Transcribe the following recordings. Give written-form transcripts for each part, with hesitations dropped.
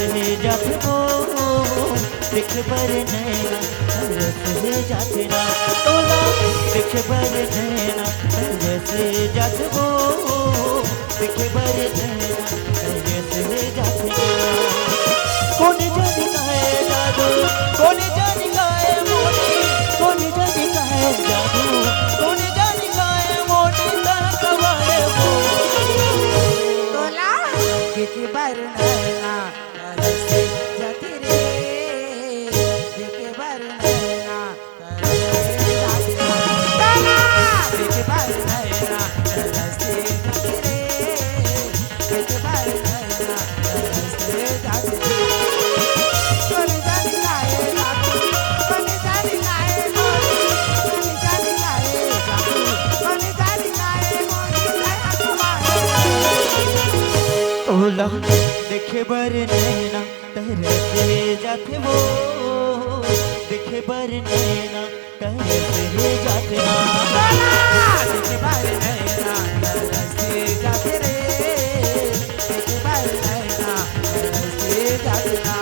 तरस जाते वो देख बर नैना तरस जाते ना तोला देख बर नैना तरस जाते वो देख बर नैना तरस जाते ना कौन जाने का है जादू कौन जाने का है मोनी कौन जाने का है जादू कौन जाने का है मोनी तरह कवाए वो तोला देख बर नैना तरस जाते रे देख बर नैना तरस जाते तोला देख बर नैना तरस जाते रे देख बर नैना तरस जाते कौन जाने का है जादू कौन जाने का है मोनी कौन जाने का है जादू कौन जाने का है मोनी तरह कवाए तोला देखे बर नैना तरस जाते वो देखे बर नैना तरस जाते ना देख बर नैना तरस जाते रे देख बर नैना तरस जाते ना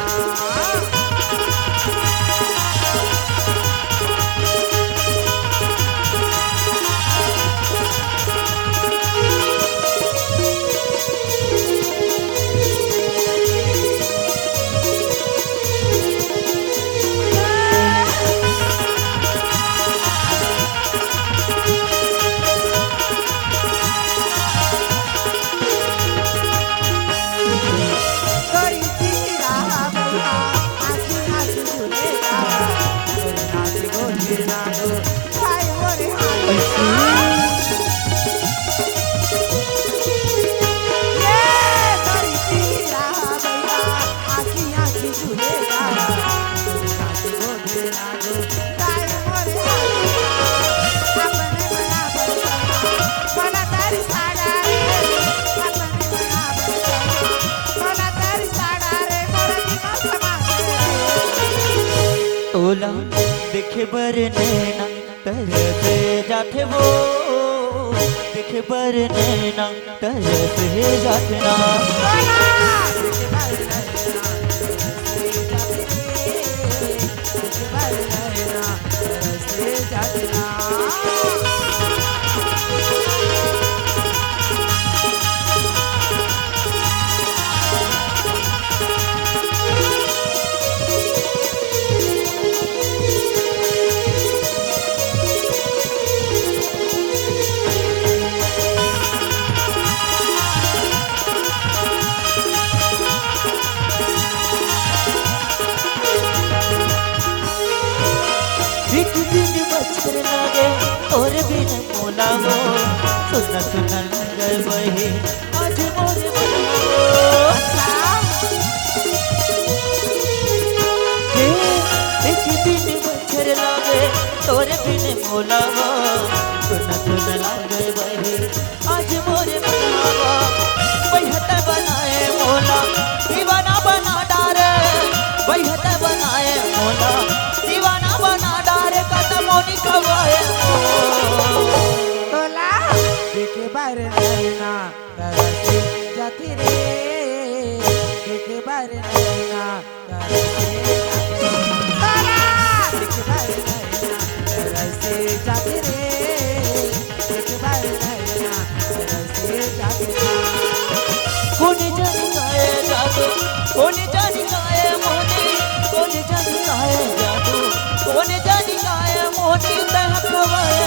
करी तीरा बउआ आखी आखी झुलेगा तोरे नाच गोली नागो खाए मोरे ये करी तीरा बउआ आखी आखी झुलेगा तोरे नाच गोली नागो खाए मोरे अपने बना बना तारी साड़ा रे अपने बना बना तारी साड़ा रे मोरे की मौसमा तोला देखे बर नैना तरस जाते वो देखे बर नैना तरस जाते ना तोला देख बर नैना तरस जाते रे देख बर नैना तरस जाते ना एक दिन बचर लागे और बिन मोला हो सुन सुन लगे वही आज मोर बनाओ एक दिन बचर लागे और बिन मोला हो सुन सुन लगे वही आज मोर बनाओ वही हत बनाए मोला दीवाना बना डारे वही हत बनाए मोला दीवाना बना डारे कदमोनी खवाए तोला देख बर नैना तरस जाते रे देख बर नैना तरस तोला देख बर नैना तरस जाते रे देख बर नैना तरस जाते कौन जाने का है जादू कौन जाने का है मोनी कौन जाने का है जादू कौन जाने का है मोनी तह खवाए